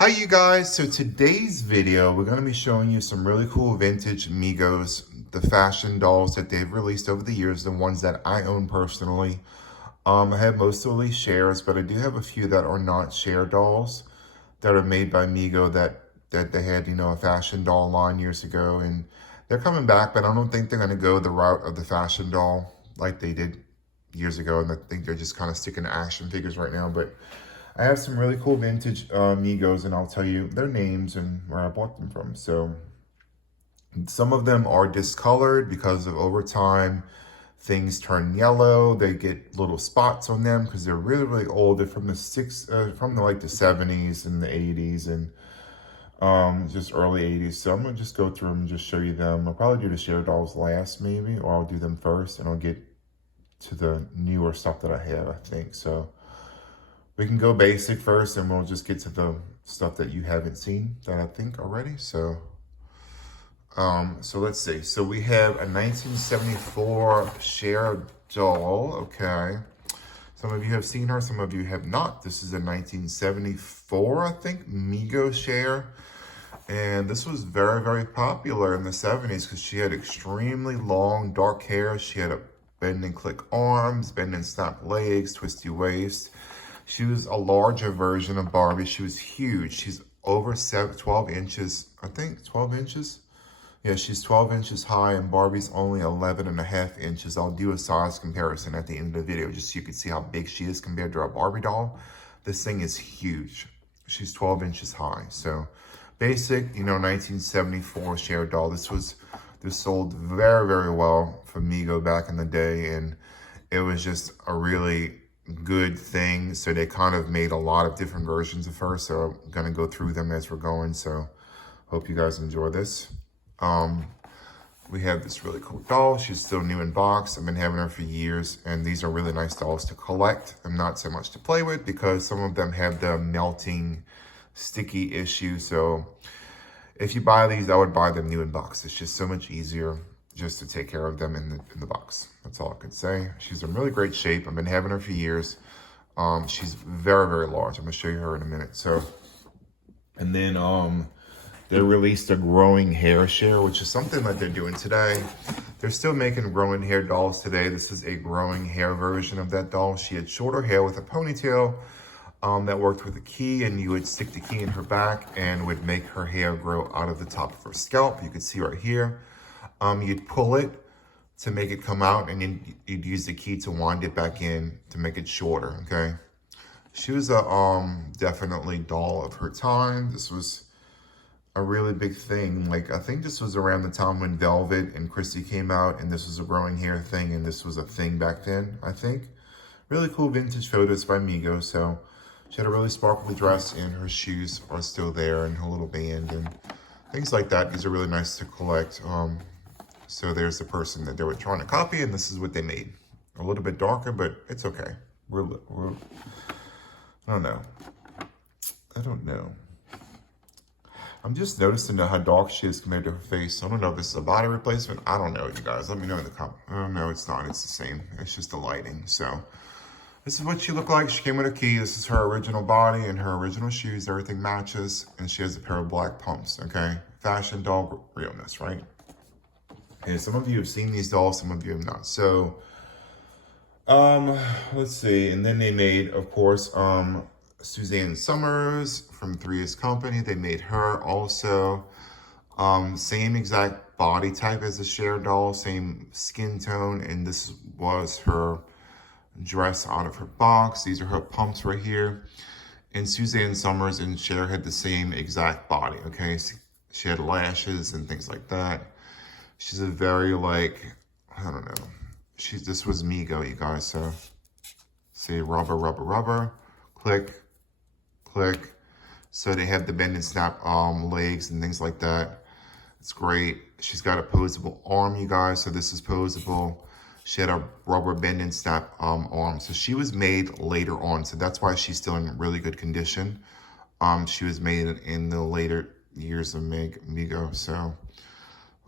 Hi you guys, so today's video we're going to be showing you some really cool vintage Migos, the fashion dolls that they've released over the years, the ones that I own personally. I have mostly shares, but I do have a few that are not share dolls that are made by Mego that they had, a fashion doll line years ago, and they're coming back, but I don't think they're going to go the route of the fashion doll like they did years ago, and I think they're just kind of sticking to action figures right now, but I have some really cool vintage Migos, and I'll tell you their names and where I bought them from. So some of them are discolored because of over time things turn yellow. They get little spots on them because they're really, really old. They're from the like the 70s and the 80s and just early 80s. So I'm gonna just go through them and just show you them. I'll probably do the share dolls last maybe, or I'll do them first and I'll get to the newer stuff that I have, I think. So we can go basic first and we'll just get to the stuff that you haven't seen that I think already. So let's see. So we have a 1974 Cher doll, okay. Some of you have seen her, some of you have not. This is a 1974, I think, Mego Cher. And this was very, very popular in the 70s because she had extremely long, dark hair. She had a bend and click arms, bend and snap legs, twisty waist. She was a larger version of Barbie. She was huge. She's over 12 inches, I think 12 inches. Yeah, she's 12 inches high and Barbie's only 11 and a half inches. I'll do a size comparison at the end of the video just so you can see how big she is compared to our Barbie doll. This thing is huge. She's 12 inches high. So basic, 1974 Cher doll. This sold very, very well for Mego back in the day, and it was just a really good thing. So they kind of made a lot of different versions of her. So I'm gonna go through them as we're going. So hope you guys enjoy this. We have this really cool doll. She's still new in box. I've been having her for years, and these are really nice dolls to collect and not so much to play with because some of them have the melting, sticky issue. So if you buy these, I would buy them new in box. It's just so much easier just to take care of them in the box. That's all I could say. She's in really great shape. I've been having her for years. She's very, very large. I'm gonna show you her in a minute. So, and then they released a growing hair Cher, which is something that they're doing today. They're still making growing hair dolls today. This is a growing hair version of that doll. She had shorter hair with a ponytail that worked with a key, and you would stick the key in her back and would make her hair grow out of the top of her scalp. You can see right here. You'd pull it to make it come out, and then you'd use the key to wind it back in to make it shorter, okay? She was a definitely doll of her time. This was a really big thing. Like, I think this was around the time when Velvet and Christy came out, and this was a growing hair thing, and this was a thing back then, I think. Really cool vintage photos by Mego. So she had a really sparkly dress, and her shoes are still there, and her little band, and things like that. These are really nice to collect. So there's the person that they were trying to copy, and this is what they made. A little bit darker, but it's okay. We're I don't know. I'm just noticing how dark she is compared to her face. I don't know if this is a body replacement. I don't know, you guys. Let me know in the comments. Oh, no, it's not. It's the same. It's just the lighting. So this is what she looked like. She came with a key. This is her original body and her original shoes. Everything matches. And she has a pair of black pumps, okay? Fashion doll realness, right? And some of you have seen these dolls, some of you have not. So, let's see. And then they made, of course, Suzanne Summers from 3S Company. They made her also. Same exact body type as the Cher doll, same skin tone. And this was her dress out of her box. These are her pumps right here. And Suzanne Summers and Cher had the same exact body, okay? She had lashes and things like that. She's a very, like, I don't know. This was Mego, you guys. So, see, rubber, rubber, rubber. Click, click. So they have the bend and snap legs and things like that. It's great. She's got a posable arm, you guys. So this is posable. She had a rubber bend and snap arm. So she was made later on. So that's why she's still in really good condition. She was made in the later years of Mego. So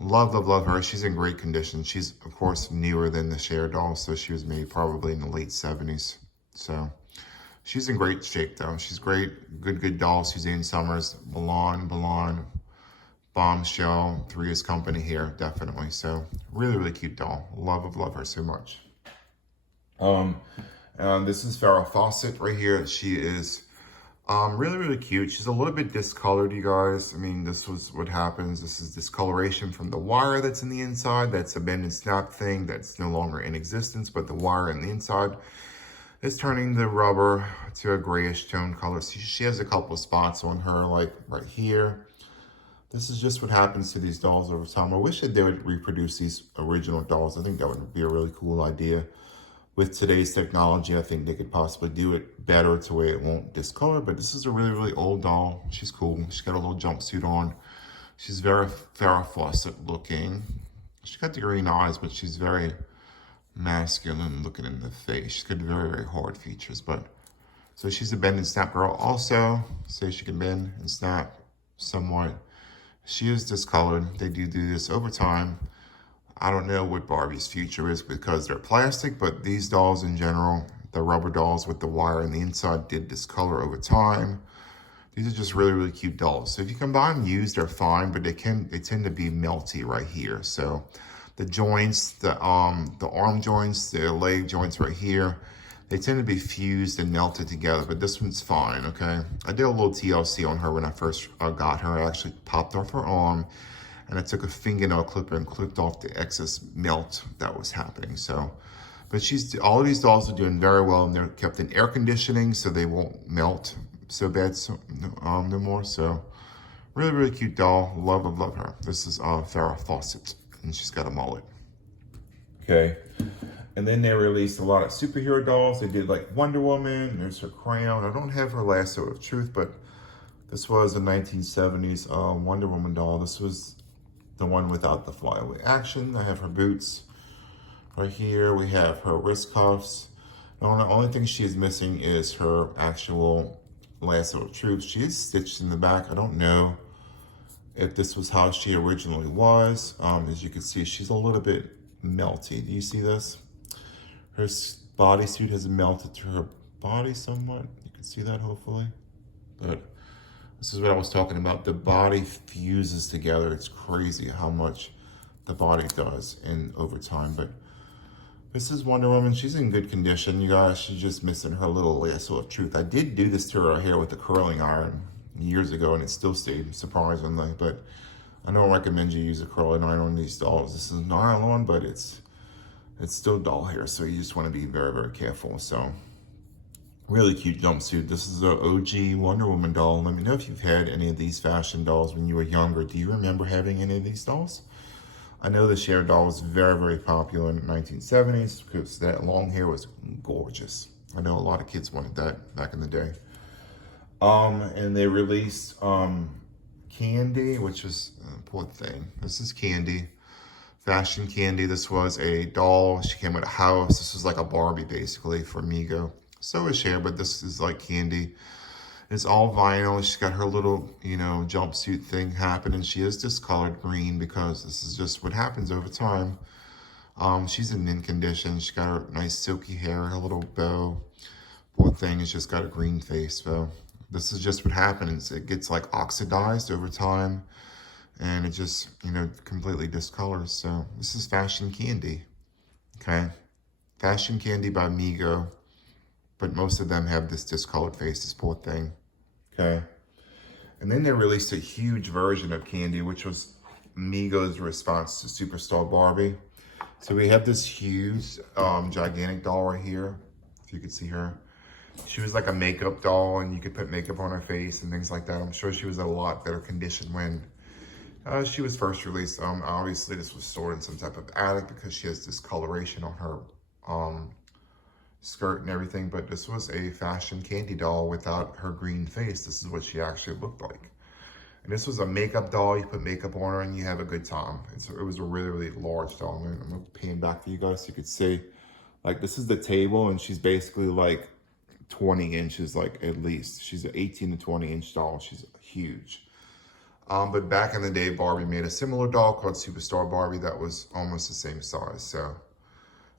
love, love, love her. She's in great condition. She's, of course, newer than the Cher doll. So she was made probably in the late 70s. So She's in great shape though. She's great, good doll. Suzanne Summers, Balon, Bombshell, Three's Company here, definitely. So really cute doll. Love her so much. This is Farrah Fawcett right here. She is really cute. She's a little bit discolored, you guys. I mean, this was what happens. This is discoloration from the wire that's in the inside. That's a bend and snap thing that's no longer in existence, but the wire in the inside is turning the rubber to a grayish tone color. See, she has a couple of spots on her, like right here. This is just what happens to these dolls over time. I wish that they would reproduce these original dolls. I think that would be a really cool idea. With today's technology, I think they could possibly do it better to where it won't discolor, but this is a really old doll. She's cool. She's got a little jumpsuit on. She's very Farrah Fawcett looking. She's got the green eyes, but she's very masculine looking in the face. She's got very hard features, but so she's a bend and snap girl also. Say she can bend and snap somewhat. She is discolored. They do this over time. I don't know what Barbie's future is because they're plastic, but these dolls in general, the rubber dolls with the wire on the inside, did discolor over time. These are just really cute dolls. So if you can buy them used, they're fine, but they tend to be melty right here. So the joints, the arm joints, the leg joints right here, they tend to be fused and melted together, but this one's fine, okay? I did a little TLC on her when I first got her. I actually popped off her arm, and I took a fingernail clipper and clipped off the excess melt that was happening. So, but all of these dolls are doing very well, and they're kept in air conditioning so they won't melt so bad no more. So really cute doll. Love her. This is Farrah Fawcett, and she's got a mullet. Okay. And then they released a lot of superhero dolls. They did like Wonder Woman. There's her crown. I don't have her lasso of truth, but this was a 1970s Wonder Woman doll. This was the one without the flyaway action. I have her boots right here. We have her wrist cuffs. The only thing she is missing is her actual lasso of truth. She is stitched in the back. I don't know if this was how she originally was. As you can see, she's a little bit melty. Do you see this? Her bodysuit has melted to her body somewhat. You can see that hopefully. But this is what I was talking about. The body fuses together. It's crazy how much the body does over time. But this is Wonder Woman. She's in good condition, you guys. She's just missing her little lasso of truth. I did do this to her hair with a curling iron years ago, and it still stayed, surprisingly. But I don't recommend you use a curling iron on these dolls. This is nylon, but it's still doll hair, so you just want to be very careful. So really cute jumpsuit. This is a OG Wonder Woman doll. Let me know if you've had any of these fashion dolls when you were younger. Do you remember having any of these dolls? I know the Cher doll was very popular in the 1970s because that long hair was gorgeous. I know a lot of kids wanted that back in the day. And they released Candy, which was poor thing. This is Candy. Fashion Candy. This was a doll. She came with a house. This is like a Barbie basically for Mego. So is Cher, but this is like Candy. It's all vinyl. She's got her little, jumpsuit thing happening. She is discolored green because this is just what happens over time. She's in mint condition. She's got her nice silky hair, her little bow. Poor thing has just got a green face. So this is just what happens. It gets like oxidized over time, and it just, completely discolors. So this is Fashion Candy, okay? Fashion Candy by Mego, but most of them have this discolored face, this poor thing, okay? And then they released a huge version of Candy, which was Mego's response to Superstar Barbie. So we have this huge, gigantic doll right here, if you could see her. She was like a makeup doll, and you could put makeup on her face and things like that. I'm sure she was in a lot better condition when she was first released. Obviously, this was stored in some type of attic because she has discoloration on her skirt and everything. But this was a Fashion Candy doll without her green face. This is what she actually looked like. And this was a makeup doll. You put makeup on her and you have a good time. It was a really large doll. I'm going to pan back for you guys so you could see. Like, this is the table, and she's basically like 20 inches, like at least. She's an 18 to 20 inch doll. She's huge. But back in the day, Barbie made a similar doll called Superstar Barbie that was almost the same size. So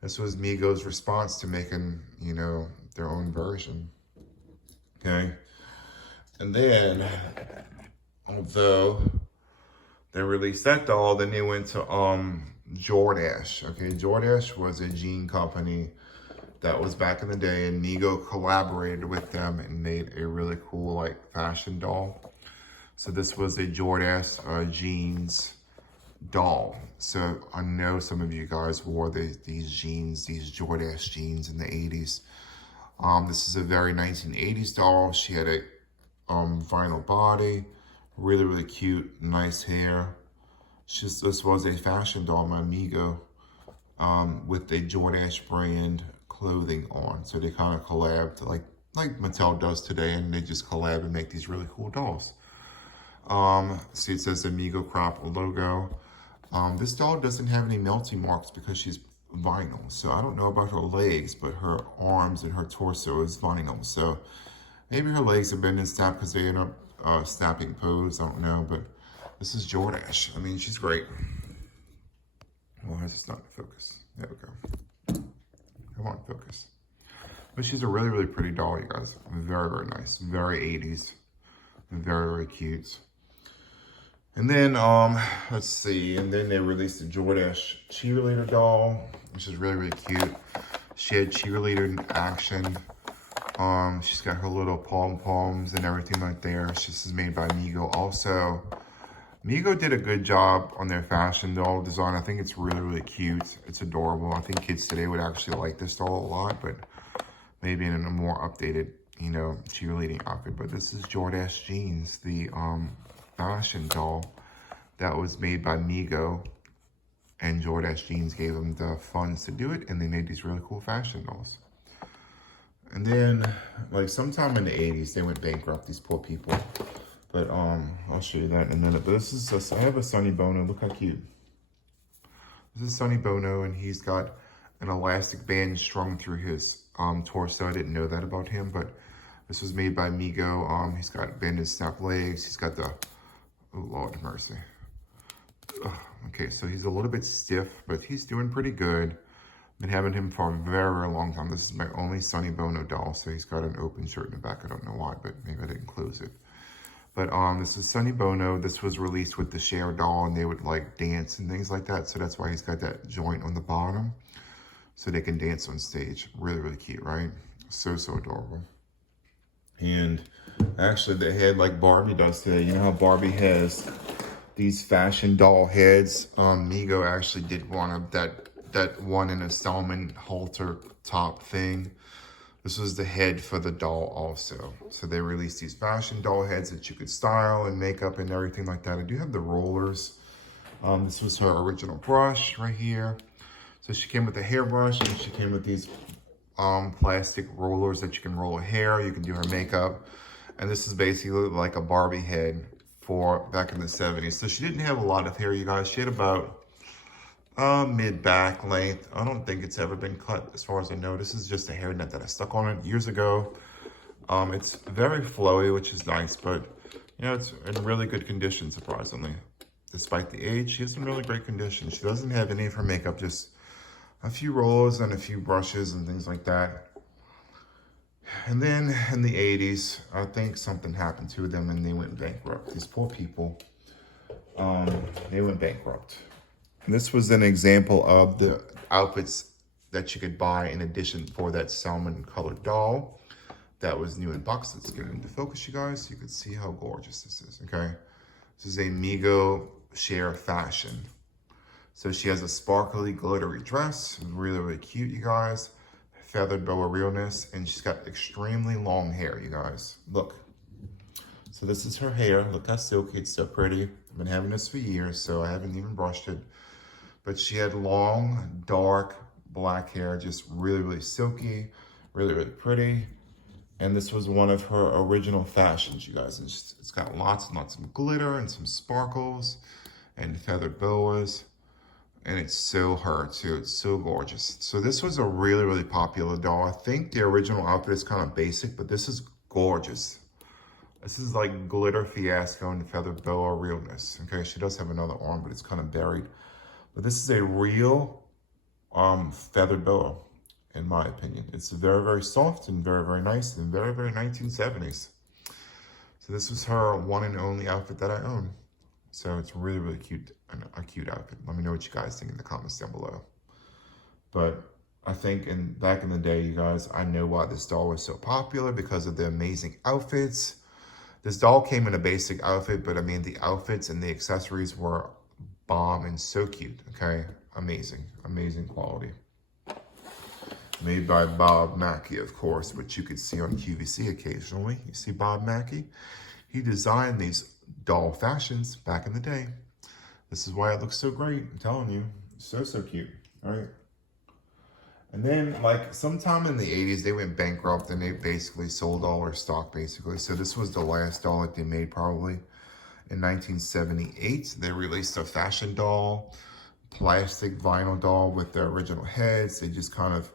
this was Mego's response to making, their own version. okay? And then, although they released that doll, then they went to Jordache, okay? Jordache was a jean company that was back in the day, and mego collaborated with them and made a really cool like fashion doll. So this was a Jordache jeans doll. So I know some of you guys wore these jeans, these Jordache jeans in the 80s. This is a very 1980s doll. She had a vinyl body, really, really cute, nice hair. This was a fashion doll by Mego with a Jordache brand clothing on. So they kind of collabed like Mattel does today, and they just collab and make these really cool dolls. See, it says the Mego Crop logo. This doll doesn't have any melting marks because she's vinyl. So I don't know about her legs, but her arms and her torso is vinyl. So maybe her legs have been in snap because they end up snapping pose. I don't know, but this is Jordache. I mean, she's great. Why is this not in focus? There we go. Come on, focus. But she's a really, really pretty doll, you guys. Very, very nice. Very 80s. And very, very cute. And then, let's see. And then they released the Jordache cheerleader doll, which is really, really cute. She had cheerleader action. She's got her little pom-poms and everything like there. This is made by Mego also. Mego did a good job on their fashion doll design. I think it's really, really cute. It's adorable. I think kids today would actually like this doll a lot, but maybe in a more updated, you know, cheerleading outfit. But this is Jordache Jeans, the fashion doll that was made by Mego, and Jordache Jeans gave them the funds to do it, and they made these really cool fashion dolls. And then, like sometime in the 80s, they went bankrupt, these poor people. But I'll show you that in a minute. But this is just, I have a Sonny Bono. Look how cute. This is Sonny Bono, and he's got an elastic band strung through his torso. I didn't know that about him, but this was made by Mego. He's got bend and snap legs. He's got the, oh Lord mercy. Ugh. Okay, so he's a little bit stiff, but he's doing pretty good. Been having him for a very, very long time. This is my only Sonny Bono doll, so he's got an open shirt in the back. I don't know why, but maybe I didn't close it. But this is Sonny Bono. This was released with the Cher doll, and they would like dance and things like that. So that's why he's got that joint on the bottom, so they can dance on stage. Really, really cute, right? So, so adorable. And actually, they had like Barbie does today. You know how Barbie has these fashion doll heads? Mego actually did one of that one in a salmon halter top thing. This was the head for the doll also. So they released these fashion doll heads that you could style and make up and everything like that. I do have the rollers. This was her original brush right here. So she came with a hairbrush, and she came with these plastic rollers that you can roll her hair. You can do her makeup. And this is basically like a Barbie head for back in the 70s. So she didn't have a lot of hair, you guys. She had about mid-back length. I don't think it's ever been cut as far as I know. This is just a hairnet that I stuck on it years ago. It's very flowy, which is nice, but you know, it's in really good condition, surprisingly. Despite the age, she has some really great condition. She doesn't have any of her makeup, just a few rollers and a few brushes and things like that. And then in the 80s, I think something happened to them and they went bankrupt. These poor people, they went bankrupt. And this was an example of the outfits that you could buy in addition for that salmon colored doll that was new in box. Let's get it into focus, you guys, so you can see how gorgeous this is, okay? This is a Mego Cher fashion. So she has a sparkly, glittery dress, really, really cute, you guys. Feathered boa realness, and she's got extremely long hair, you guys. Look. So this is her hair. Look how silky, it's so pretty. I've been having this for years, so I haven't even brushed it. But she had long, dark, black hair, just really, really silky, really, really pretty. And this was one of her original fashions, you guys. It's got lots and lots of glitter and some sparkles and feathered boas. And it's so her too, it's so gorgeous. So this was a really, really popular doll. I think the original outfit is kind of basic, but this is gorgeous. This is like glitter fiasco and feathered boa realness. Okay, she does have another arm, but it's kind of buried. But this is a real feathered boa. in my opinion. It's very, very soft and very, very nice and very, very 1970s. So this was her one and only outfit that I own. So it's really, really cute, a cute outfit. Let me know what you guys think in the comments down below. But I think back in the day, you guys, I know why this doll was so popular, because of the amazing outfits. This doll came in a basic outfit, but I mean, the outfits and the accessories were bomb and so cute, okay? Amazing, amazing quality. Made by Bob Mackie, of course, which you could see on QVC occasionally. You see Bob Mackie? He designed these doll fashions back in the day. This is why it looks so great, I'm telling you. So, so cute, all right? And then, like, sometime in the 80s, they went bankrupt and they basically sold all their stock, basically. So this was the last doll that they made, probably. In 1978, they released a fashion doll, plastic vinyl doll with their original heads. They just kind of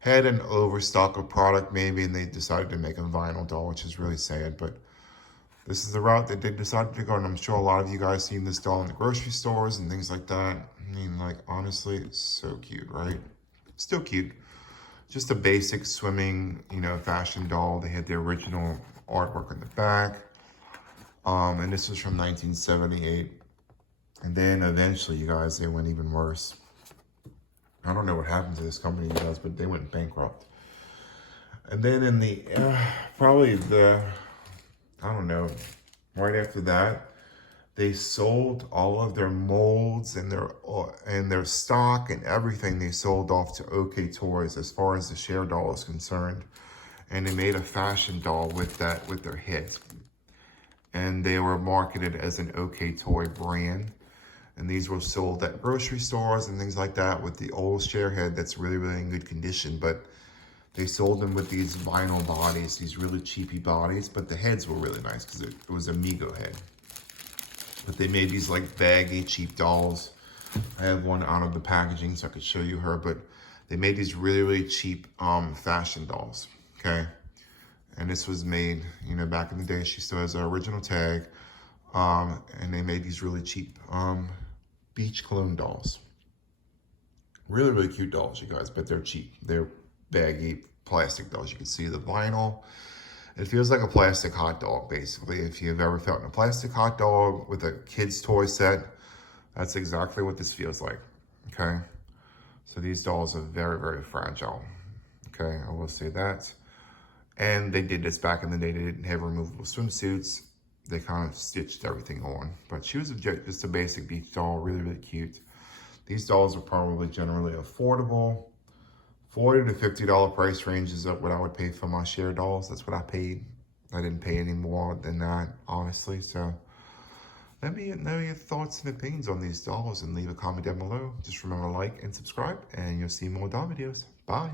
had an overstock of product, maybe, and they decided to make a vinyl doll, which is really sad. But this is the route that they decided to go, and I'm sure a lot of you guys seen this doll in the grocery stores and things like that. I mean, like, honestly, it's so cute, right? Still cute. Just a basic swimming, you know, fashion doll. They had the original artwork on the back. And this was from 1978. And then eventually, you guys, they went even worse. I don't know what happened to this company, you guys, but they went bankrupt. And then in the, probably the, I don't know, right after that, they sold all of their molds and their stock and everything. They sold off to OK Toys as far as the Cher doll is concerned. And they made a fashion doll with their head. And they were marketed as an OK Toy brand. And these were sold at grocery stores and things like that with the old Cher head that's really, really in good condition. But they sold them with these vinyl bodies, these really cheapy bodies. But the heads were really nice because it was a mego head. But they made these like baggy, cheap dolls. I have one out of the packaging so I could show you her. But they made these really, really cheap fashion dolls, okay? And this was made, you know, back in the day. She still has her original tag. And they made these really cheap beach cologne dolls. Really, really cute dolls, you guys, but they're cheap. They're baggy plastic dolls. You can see the vinyl. It feels like a plastic hot dog, basically. If you've ever felt in a plastic hot dog with a kid's toy set, that's exactly what this feels like, okay? So these dolls are very, very fragile, okay? I will say that. And they did this back in the day. They didn't have removable swimsuits. They kind of stitched everything on. But she was just a basic beach doll, really, really cute. These dolls are probably generally affordable. $40 to $50 price range is what I would pay for my Cher dolls. That's what I paid. I didn't pay any more than that, honestly. So let me know your thoughts and opinions on these dolls and leave a comment down below. Just remember to like and subscribe, and you'll see more doll videos. Bye.